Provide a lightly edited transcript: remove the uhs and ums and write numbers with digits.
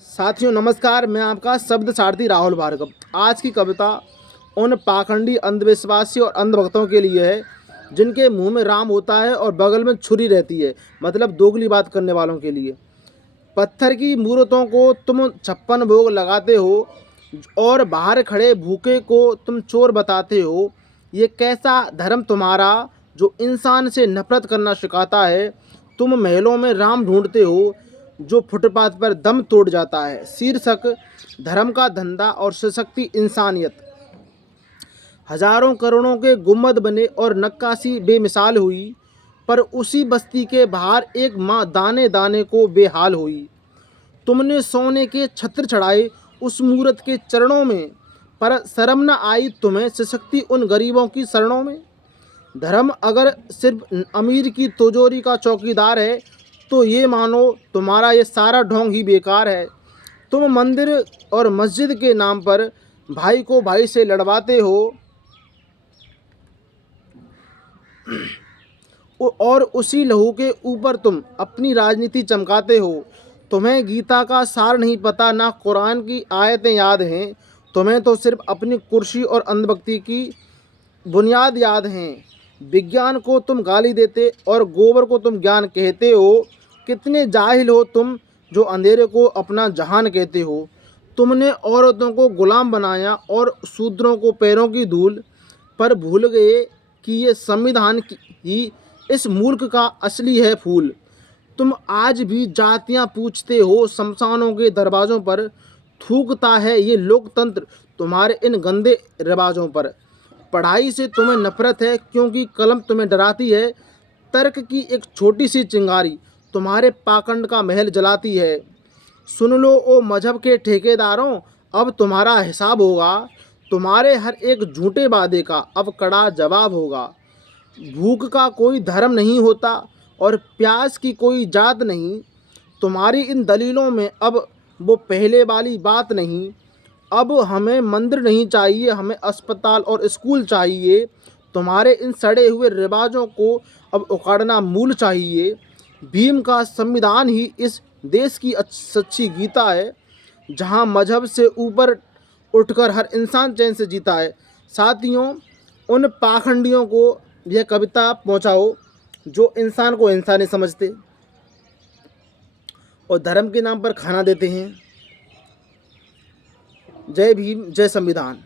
साथियों नमस्कार, मैं आपका शब्द सारथी राहुल भार्गव। आज की कविता उन पाखंडी अंधविश्वासी और अंधभक्तों के लिए है जिनके मुंह में राम होता है और बगल में छुरी रहती है, मतलब दोगली बात करने वालों के लिए। पत्थर की मूर्तों को तुम 56 भोग लगाते हो और बाहर खड़े भूखे को तुम चोर बताते हो। ये कैसा धर्म तुम्हारा जो इंसान से नफरत करना सिखाता है। तुम महलों में राम ढूंढते हो जो फुटपाथ पर दम तोड़ जाता है। शीर्षक धर्म का धंधा और सशक्ति इंसानियत। हजारों करोड़ों के गुम्बद बने और नक्काशी बेमिसाल हुई, पर उसी बस्ती के बाहर एक माँ दाने दाने को बेहाल हुई। तुमने सोने के छत्र चढ़ाए उस मूरत के चरणों में, पर शर्म न आई तुम्हें सशक्ति उन गरीबों की शरणों में। धर्म अगर सिर्फ अमीर की तिजोरी का चौकीदार है तो ये मानो तुम्हारा ये सारा ढोंग ही बेकार है। तुम मंदिर और मस्जिद के नाम पर भाई को भाई से लड़वाते हो और उसी लहू के ऊपर तुम अपनी राजनीति चमकाते हो। तुम्हें गीता का सार नहीं पता, ना कुरान की आयतें याद हैं। तुम्हें तो सिर्फ अपनी कुर्सी और अंधभक्ति की बुनियाद याद हैं। विज्ञान को तुम गाली देते और गोबर को तुम ज्ञान कहते हो। कितने जाहिल हो तुम जो अंधेरे को अपना जहान कहते हो। तुमने औरतों को गुलाम बनाया और शूद्रों को पैरों की धूल, पर भूल गए कि ये संविधान ही इस मुल्क का असली है फूल। तुम आज भी जातियां पूछते हो शमशानों के दरवाज़ों पर। थूकता है ये लोकतंत्र तुम्हारे इन गंदे रिवाजों पर। पढ़ाई से तुम्हें नफरत है क्योंकि कलम तुम्हें डराती है। तर्क की एक छोटी सी चिंगारी तुम्हारे पाखंड का महल जलाती है। सुन लो ओ मजहब के ठेकेदारों, अब तुम्हारा हिसाब होगा। तुम्हारे हर एक झूठे वादे का अब कड़ा जवाब होगा। भूख का कोई धर्म नहीं होता और प्यास की कोई जात नहीं। तुम्हारी इन दलीलों में अब वो पहले वाली बात नहीं। अब हमें मंदिर नहीं चाहिए, हमें अस्पताल और स्कूल चाहिए। तुम्हारे इन सड़े हुए रिवाजों को अब उखाड़ना मूल चाहिए। भीम का संविधान ही इस देश की सच्ची गीता है, जहाँ मजहब से ऊपर उठकर हर इंसान चैन से जीता है। साथियों, उन पाखंडियों को यह कविता पहुँचाओ जो इंसान को इंसान नहीं समझते और धर्म के नाम पर खाना देते हैं। जय भीम, जय संविधान।